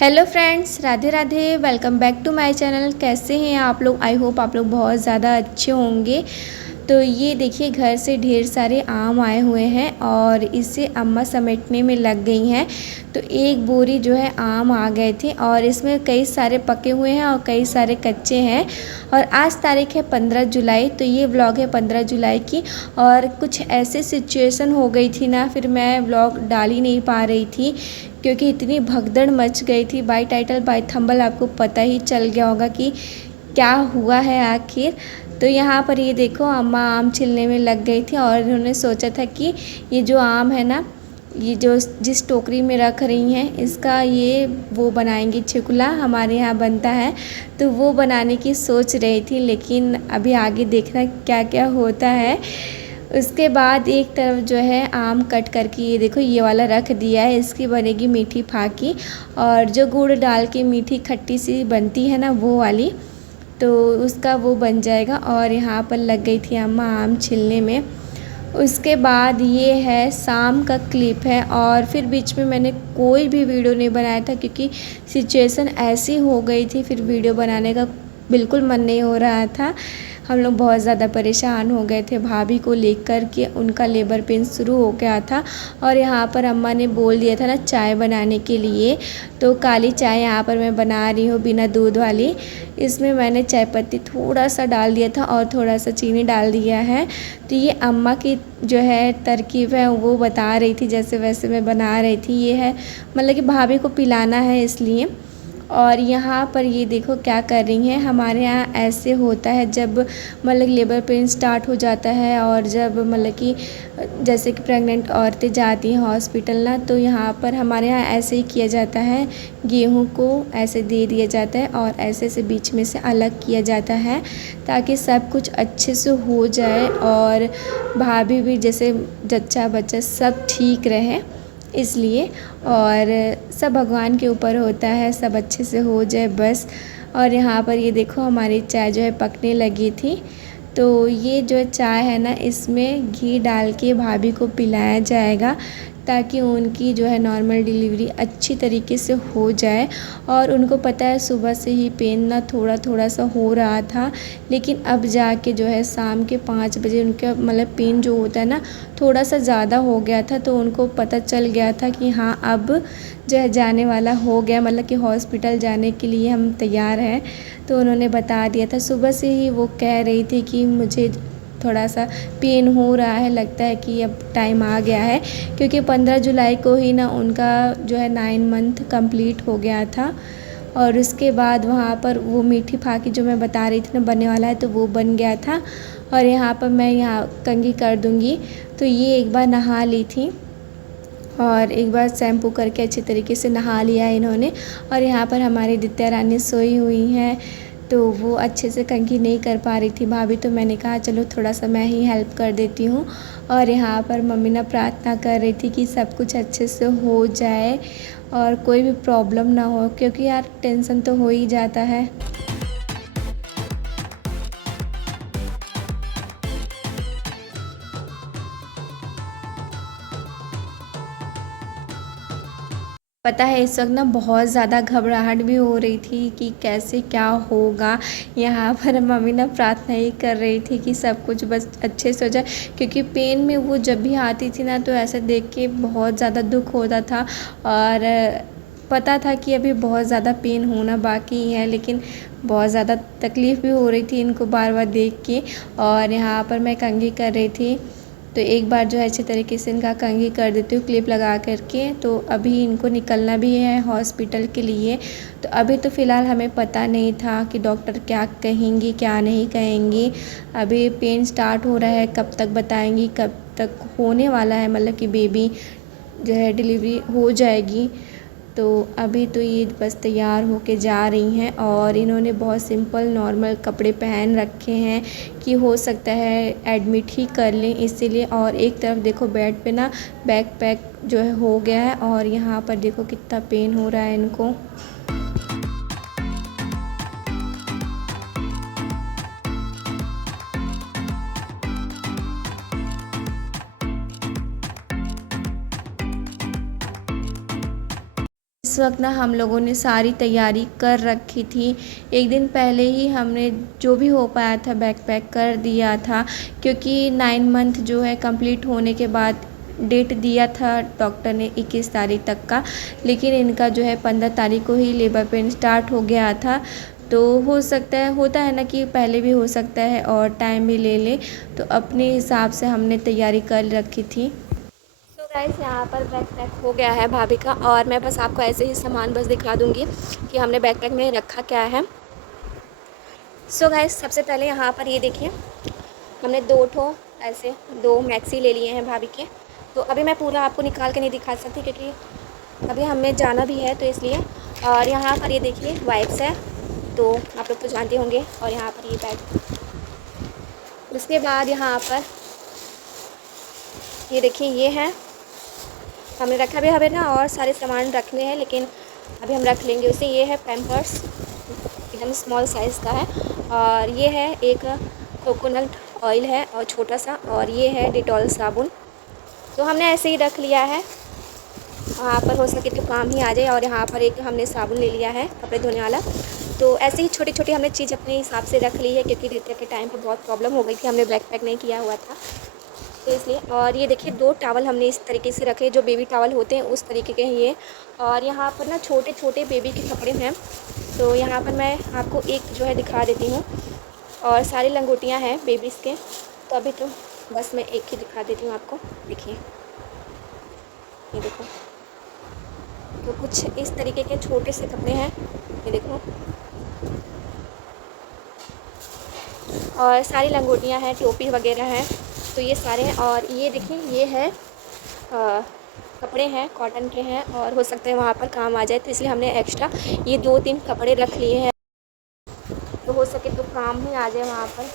Hello friends, Radhe Radhe. Welcome back to my channel. कैसे हैं आप लोग? आई होप आप लोग बहुत ज़्यादा अच्छे होंगे। तो ये देखिए, घर से ढेर सारे आम आए हुए हैं और इसे अम्मा समेटने में लग गई हैं। तो एक बोरी जो है आम आ गए थे और इसमें कई सारे पके हुए हैं और कई सारे कच्चे हैं। और आज तारीख है 15 जुलाई। तो ये व्लॉग है 15 जुलाई की। और कुछ ऐसे सिचुएशन हो गई थी ना, फिर मैं व्लॉग डाल ही नहीं पा रही थी क्योंकि इतनी भगदड़ मच गई थी। बाय टाइटल बाय थंबल आपको पता ही चल गया होगा कि क्या हुआ है आखिर। तो यहाँ पर ये देखो, अम्मा आम छिलने में लग गई थी और इन्होंने सोचा था कि ये जो आम है ना, ये जो जिस टोकरी में रख रही हैं, इसका ये वो बनाएंगी छिकुला, हमारे यहाँ बनता है। तो वो बनाने की सोच रही थी, लेकिन अभी आगे देखना क्या क्या होता है। उसके बाद एक तरफ जो है आम कट करके ये देखो ये वाला रख दिया है, इसकी बनेगी मीठी फाकी। और जो गुड़ डाल के मीठी खट्टी सी बनती है ना, वो वाली, तो उसका वो बन जाएगा। और यहाँ पर लग गई थी अम्मा आम छिलने में। उसके बाद ये है शाम का क्लिप है। और फिर बीच में मैंने कोई भी वीडियो नहीं बनाया था क्योंकि सिचुएशन ऐसी हो गई थी, फिर वीडियो बनाने का बिल्कुल मन नहीं हो रहा था। हम लोग बहुत ज़्यादा परेशान हो गए थे भाभी को लेकर के, उनका लेबर पेन शुरू हो गया था। और यहाँ पर अम्मा ने बोल दिया था ना चाय बनाने के लिए, तो काली चाय यहाँ पर मैं बना रही हूँ बिना दूध वाली। इसमें मैंने चाय पत्ती थोड़ा सा डाल दिया था और थोड़ा सा चीनी डाल दिया है। तो ये अम्मा की जो है तरकीब है वो बता रही थी, जैसे वैसे मैं बना रही थी। ये है मतलब कि भाभी को पिलाना है इसलिए। और यहाँ पर ये देखो क्या कर रही हैं। हमारे यहाँ ऐसे होता है जब मतलब लेबर पेन स्टार्ट हो जाता है और जब मतलब कि जैसे कि प्रेग्नेंट औरतें जाती हैं हॉस्पिटल ना, तो यहाँ पर हमारे यहाँ ऐसे ही किया जाता है। गेहूँ को ऐसे दे दिया जाता है और ऐसे से बीच में से अलग किया जाता है ताकि सब कुछ अच्छे से हो जाए और भाभी भी जैसे जच्चा बच्चा सब ठीक रहे, इसलिए। और सब भगवान के ऊपर होता है, सब अच्छे से हो जाए बस। और यहाँ पर ये देखो हमारी चाय जो है पकने लगी थी। तो ये जो चाय है ना, इसमें घी डाल के भाभी को पिलाया जाएगा ताकि उनकी जो है नॉर्मल डिलीवरी अच्छी तरीके से हो जाए। और उनको पता है सुबह से ही पेन ना थोड़ा थोड़ा सा हो रहा था, लेकिन अब जाके जो है शाम के 5 बजे उनका मतलब पेन जो होता है ना थोड़ा सा ज़्यादा हो गया था। तो उनको पता चल गया था कि हाँ अब जो है जाने वाला हो गया, मतलब कि हॉस्पिटल जाने के लिए हम तैयार हैं। तो उन्होंने बता दिया था। सुबह से ही वो कह रही थी कि मुझे थोड़ा सा पेन हो रहा है, लगता है कि अब टाइम आ गया है, क्योंकि 15 जुलाई को ही ना उनका जो है 9 मंथ कंप्लीट हो गया था। और उसके बाद वहाँ पर वो मीठी फाकी जो मैं बता रही थी ना बनने वाला है, तो वो बन गया था। और यहाँ पर मैं यहाँ कंघी कर दूँगी। तो ये एक बार नहा ली थी और एक बार शैम्पू करके अच्छे तरीके से नहा लिया है इन्होंने। और यहाँ पर हमारी दित्या रानी सोई हुई हैं, तो वो अच्छे से कंघी नहीं कर पा रही थी भाभी, तो मैंने कहा चलो थोड़ा सा मैं ही हेल्प कर देती हूँ। और यहाँ पर मम्मी ना प्रार्थना कर रही थी कि सब कुछ अच्छे से हो जाए और कोई भी प्रॉब्लम ना हो, क्योंकि यार टेंशन तो हो ही जाता है। पता है इस वक्त ना बहुत ज़्यादा घबराहट भी हो रही थी कि कैसे क्या होगा। यहाँ पर मम्मी ना प्रार्थना ही कर रही थी कि सब कुछ बस अच्छे से हो जाए, क्योंकि पेन में वो जब भी आती थी ना तो ऐसा देख के बहुत ज़्यादा दुख होता था। और पता था कि अभी बहुत ज़्यादा पेन होना बाकी है, लेकिन बहुत ज़्यादा तकलीफ़ भी हो रही थी इनको बार बार देख के। और यहाँ पर मैं कंघी कर रही थी, तो एक बार जो है अच्छे तरीके से इनका कंघी कर देती हूँ क्लिप लगा करके। तो अभी इनको निकलना भी है हॉस्पिटल के लिए। तो अभी तो फ़िलहाल हमें पता नहीं था कि डॉक्टर क्या कहेंगी क्या नहीं कहेंगी। अभी पेन स्टार्ट हो रहा है, कब तक बताएंगी, कब तक होने वाला है, मतलब कि बेबी जो है डिलीवरी हो जाएगी। तो अभी तो ये बस तैयार होके जा रही हैं और इन्होंने बहुत सिंपल नॉर्मल कपड़े पहन रखे हैं कि हो सकता है एडमिट ही कर लें इसीलिए। और एक तरफ देखो बेड पे ना बैक पैक जो है हो गया है और यहाँ पर देखो कितना पेन हो रहा है इनको। इस वक्त ना हम लोगों ने सारी तैयारी कर रखी थी। एक दिन पहले ही हमने जो भी हो पाया था बैग पैक कर दिया था, क्योंकि 9 मंथ जो है कंप्लीट होने के बाद डेट दिया था डॉक्टर ने 21 तारीख तक का, लेकिन इनका जो है 15 तारीख को ही लेबर पेन स्टार्ट हो गया था। तो हो सकता है, होता है ना कि पहले भी हो सकता है और टाइम भी ले ले, तो अपने हिसाब से हमने तैयारी कर रखी थी। तो गाइस यहाँ पर बैग पैक हो गया है भाभी का, और मैं बस आपको ऐसे ही सामान बस दिखा दूँगी कि हमने बैग पैक में रखा क्या है। सो गाइस सबसे पहले यहाँ पर ये देखिए, हमने 2 ठो ऐसे 2 मैक्सी ले लिए हैं भाभी के। तो अभी मैं पूरा आपको निकाल के नहीं दिखा सकती, क्योंकि अभी हमें जाना भी है तो इसलिए। और यहाँ पर ये देखिए वाइप्स है, तो आप लोग तो जानते होंगे। और यहाँ पर ये बैग, उसके बाद यहाँ पर ये देखिए ये है, हमने रखा भी, हमें ना और सारे सामान रखने हैं लेकिन अभी हम रख लेंगे उसे। ये है पैम्पर्स, एकदम स्मॉल साइज़ का है। और ये है एक कोकोनट ऑयल है और छोटा सा, और ये है डिटॉल साबुन। तो हमने ऐसे ही रख लिया है, वहाँ पर हो सके तो काम ही आ जाए। और यहाँ पर एक हमने साबुन ले लिया है कपड़े धोने वाला। तो ऐसे ही छोटी छोटी हमने चीज़ अपने हिसाब से रख ली है, क्योंकि रेते के टाइम पर बहुत प्रॉब्लम हो गई थी, हमने बैग पैक नहीं किया हुआ था तो इसलिए। और ये देखिए 2 टॉवल हमने इस तरीके से रखे, जो बेबी टॉवल होते हैं उस तरीके के हैं ये। और यहाँ पर ना छोटे छोटे बेबी के कपड़े हैं, तो यहाँ पर मैं आपको एक जो है दिखा देती हूँ। और सारी लंगोटियाँ हैं बेबीज़ के, तो अभी तो बस मैं एक ही दिखा देती हूँ आपको। देखिए ये देखो, तो कुछ इस तरीके के छोटे से कपड़े हैं, ये देखो। और सारी लंगोटियाँ हैं, टोपी वगैरह हैं, तो ये सारे हैं। और ये देखिए ये है कपड़े हैं, कॉटन के हैं, और हो सकता है वहाँ पर काम आ जाए, तो इसलिए हमने एक्स्ट्रा ये 2-3 कपड़े रख लिए हैं, तो हो सके तो काम ही आ जाए वहाँ पर।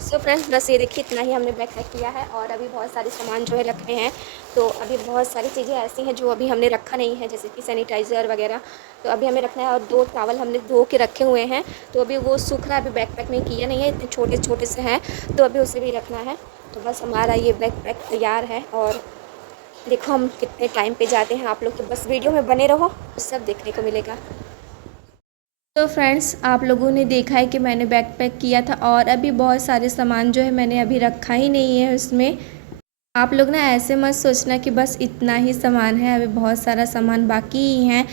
सो फ्रेंड्स बस ये देखिए इतना ही हमने बैग पैक किया है। और अभी बहुत सारे सामान जो है रखने हैं, तो अभी बहुत सारी चीज़ें ऐसी हैं जो अभी हमने रखा नहीं है, जैसे कि सैनिटाइज़र वगैरह, तो अभी हमें रखना है। और 2 टॉवल हमने धो के रखे हुए हैं, तो अभी वो सूख रहा है, अभी बैग पैक में किया नहीं है, इतने छोटे छोटे से हैं, तो अभी उसे भी रखना है। तो बस हमारा ये बैग पैक तैयार है। और देखो हम कितने टाइम पे जाते हैं, आप लोग तो बस वीडियो में बने रहो, सब देखने को मिलेगा। तो फ्रेंड्स आप लोगों ने देखा है कि मैंने बैग पैक किया था, और अभी बहुत सारे सामान जो है मैंने अभी रखा ही नहीं है उसमें। आप लोग ना ऐसे मत सोचना कि बस इतना ही सामान है, अभी बहुत सारा सामान बाकी ही है।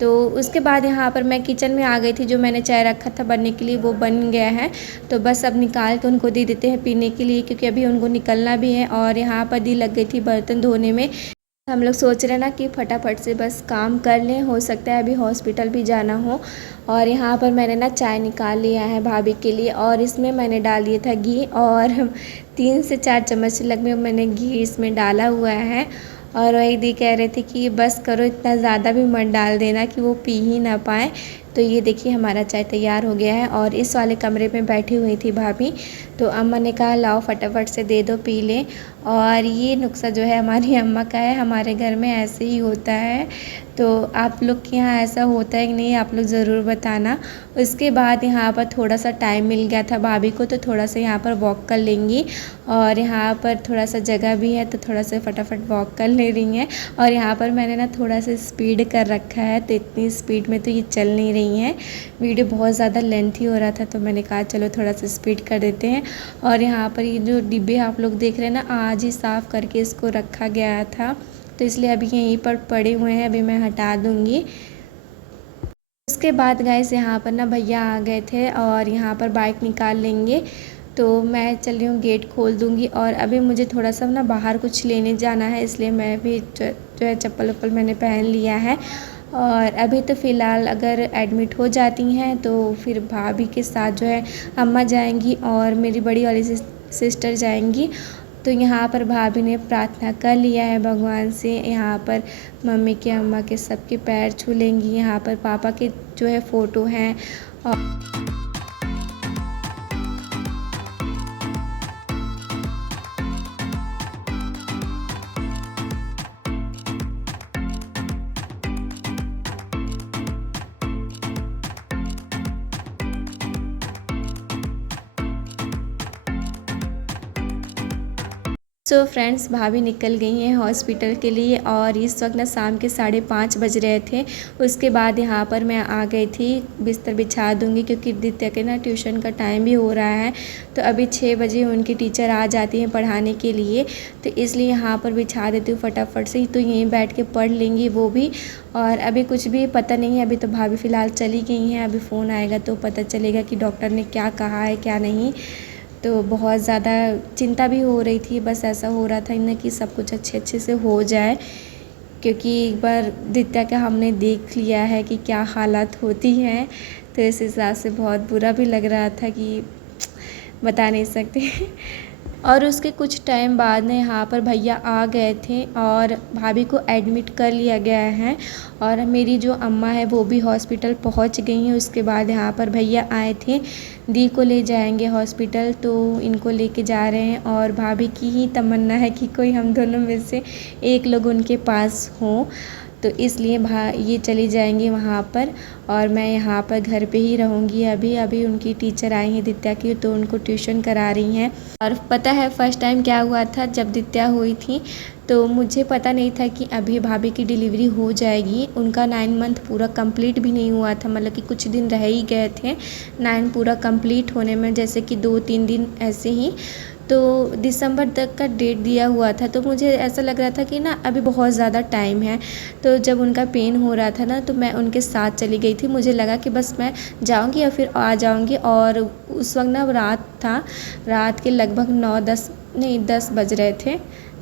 तो उसके बाद यहाँ पर मैं किचन में आ गई थी, जो मैंने चाय रखा था बनने के लिए वो बन गया है। तो बस अब निकाल के उनको दे देते हैं पीने के लिए, क्योंकि अभी उनको निकलना भी है। और यहाँ पर दी लग गई थी बर्तन धोने में। हम लोग सोच रहे हैं ना कि फटाफट से बस काम कर लें, हो सकता है अभी हॉस्पिटल भी जाना हो। और यहाँ पर मैंने ना चाय निकाल लिया है भाभी के लिए, और इसमें मैंने डाल दिया था घी, और 3 से 4 चम्मच लगभग मैंने घी इसमें डाला हुआ है। और वही दी कह रहे थे कि बस करो, इतना ज़्यादा भी मत डाल देना कि वो पी ही ना पाए। तो ये देखिए हमारा चाय तैयार हो गया है। और इस वाले कमरे में बैठी हुई थी भाभी, तो अम्मा ने कहा लाओ फटाफट से दे दो पी लें। और ये नुस्खा जो है हमारी अम्मा का है, हमारे घर में ऐसे ही होता है। तो आप लोग के यहाँ ऐसा होता है कि नहीं, आप लोग ज़रूर बताना। उसके बाद यहाँ पर थोड़ा सा टाइम मिल गया था भाभी को, तो थोड़ा सा यहाँ पर वॉक कर लेंगी। और यहाँ पर थोड़ा सा जगह भी है, तो थोड़ा सा फटाफट वॉक कर ले रही हैं। और यहाँ पर मैंने ना थोड़ा सा स्पीड कर रखा है, तो इतनी स्पीड में तो ये चल नहीं रही हैं। वीडियो बहुत ज़्यादा लेंथी हो रहा था, तो मैंने कहा चलो थोड़ा सा स्पीड कर देते हैं। और यहाँ पर ये जो डिब्बे आप लोग देख रहे हैं ना, आज ही साफ़ करके इसको रखा गया था, तो इसलिए अभी यहीं पर पड़े हुए हैं, अभी मैं हटा दूँगी। उसके बाद गाइस यहाँ पर ना भैया आ गए थे, और यहाँ पर बाइक निकाल लेंगे, तो मैं चल रही हूँ गेट खोल दूँगी। और अभी मुझे थोड़ा सा ना बाहर कुछ लेने जाना है, इसलिए मैं भी जो है चप्पल वप्पल मैंने पहन लिया है। और अभी तो फ़िलहाल अगर एडमिट हो जाती हैं तो फिर भाभी के साथ जो है अम्मा जाएंगी, और मेरी बड़ी वाली सिस्टर जाएंगी। तो यहाँ पर भाभी ने प्रार्थना कर लिया है भगवान से, यहाँ पर मम्मी के, अम्मा के, सबके पैर छू लेंगी। यहाँ पर पापा के जो है फ़ोटो हैं। और सो फ्रेंड्स, भाभी निकल गई हैं हॉस्पिटल के लिए और इस वक्त ना शाम के 5:30 बज रहे थे। उसके बाद यहाँ पर मैं आ गई थी, बिस्तर बिछा दूँगी क्योंकि दित्या के ना ट्यूशन का टाइम भी हो रहा है। तो अभी 6 बजे उनकी टीचर आ जाती हैं पढ़ाने के लिए, तो इसलिए यहाँ पर बिछा देती हूँ फटाफट से, तो यहीं बैठ के पढ़ लेंगी वो भी। और अभी कुछ भी पता नहीं है, अभी तो भाभी फ़िलहाल चली गई हैं, अभी फ़ोन आएगा तो पता चलेगा कि डॉक्टर ने क्या कहा है क्या नहीं। तो बहुत ज़्यादा चिंता भी हो रही थी, बस ऐसा हो रहा था ना कि सब कुछ अच्छे से हो जाए, क्योंकि एक बार दित्या का हमने देख लिया है कि क्या हालत होती हैं। तो इस हिसाब से बहुत बुरा भी लग रहा था कि बता नहीं सकते। और उसके कुछ टाइम बाद में यहाँ पर भैया आ गए थे और भाभी को एडमिट कर लिया गया है। और मेरी जो अम्मा है वो भी हॉस्पिटल पहुँच गई हैं। उसके बाद यहाँ पर भैया आए थे, दी को ले जाएंगे हॉस्पिटल, तो इनको लेके जा रहे हैं। और भाभी की ही तमन्ना है कि कोई हम दोनों में से एक लोग उनके पास हों, तो इसलिए ये चली जाएंगी वहाँ पर और मैं यहाँ पर घर पे ही रहूँगी। अभी उनकी टीचर आई हैं दित्या की, तो उनको ट्यूशन करा रही हैं। और पता है फर्स्ट टाइम क्या हुआ था, जब दित्या हुई थी तो मुझे पता नहीं था कि अभी भाभी की डिलीवरी हो जाएगी। उनका 9 मंथ पूरा कंप्लीट भी नहीं हुआ था, मतलब कि कुछ दिन रह ही गए थे 9 पूरा कंप्लीट होने में, जैसे कि 2-3 दिन ऐसे ही। तो दिसंबर तक का डेट दिया हुआ था, तो मुझे ऐसा लग रहा था कि ना अभी बहुत ज़्यादा टाइम है। तो जब उनका पेन हो रहा था ना, तो मैं उनके साथ चली गई थी। मुझे लगा कि बस मैं जाऊंगी या फिर आ जाऊंगी। और उस वक्त ना रात था, रात के लगभग 10 बज रहे थे,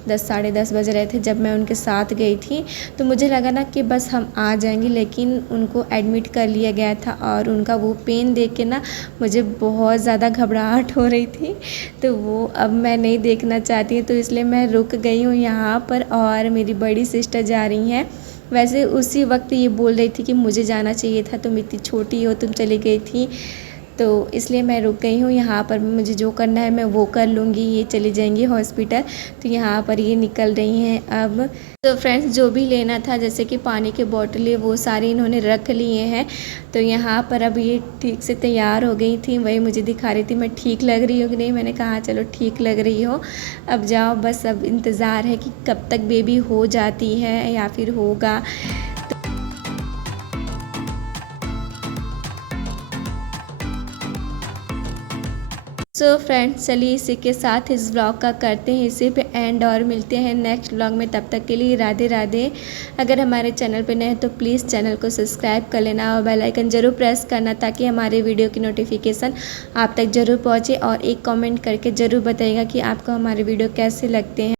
10 साढ़े 10 बज रहे थे जब मैं उनके साथ गई थी। तो मुझे लगा ना कि बस हम आ जाएंगे, लेकिन उनको एडमिट कर लिया गया था। और उनका वो पेन देख के ना मुझे बहुत ज़्यादा घबराहट हो रही थी, तो वो अब मैं नहीं देखना चाहती, तो इसलिए मैं रुक गई हूँ यहाँ पर। और मेरी बड़ी सिस्टर जा रही हैं। वैसे उसी वक्त ये बोल रही थी कि मुझे जाना चाहिए था, तुम इतनी छोटी हो, तुम चली गई थी, तो इसलिए मैं रुक गई हूँ यहाँ पर। मुझे जो करना है मैं वो कर लूँगी, ये चली जाएंगी हॉस्पिटल। तो यहाँ पर ये निकल रही हैं अब। तो फ्रेंड्स, जो भी लेना था जैसे कि पानी के बॉटलें वो सारे इन्होंने रख लिए हैं। तो यहाँ पर अब ये ठीक से तैयार हो गई थी, वही मुझे दिखा रही थी मैं ठीक लग रही हूँ कि नहीं। मैंने कहा चलो ठीक लग रही हो, अब जाओ, बस अब इंतज़ार है कि कब तक बेबी हो जाती है या फिर होगा। सो फ्रेंड्स, चलिए इसी के साथ इस ब्लॉग का करते हैं इसी पे एंड, और मिलते हैं नेक्स्ट ब्लॉग में। तब तक के लिए राधे राधे। अगर हमारे चैनल पे नए हैं तो प्लीज़ चैनल को सब्सक्राइब कर लेना और बेल आइकन ज़रूर प्रेस करना, ताकि हमारे वीडियो की नोटिफिकेशन आप तक ज़रूर पहुँचे। और एक कमेंट करके ज़रूर बताइएगा कि आपको हमारे वीडियो कैसे लगते हैं।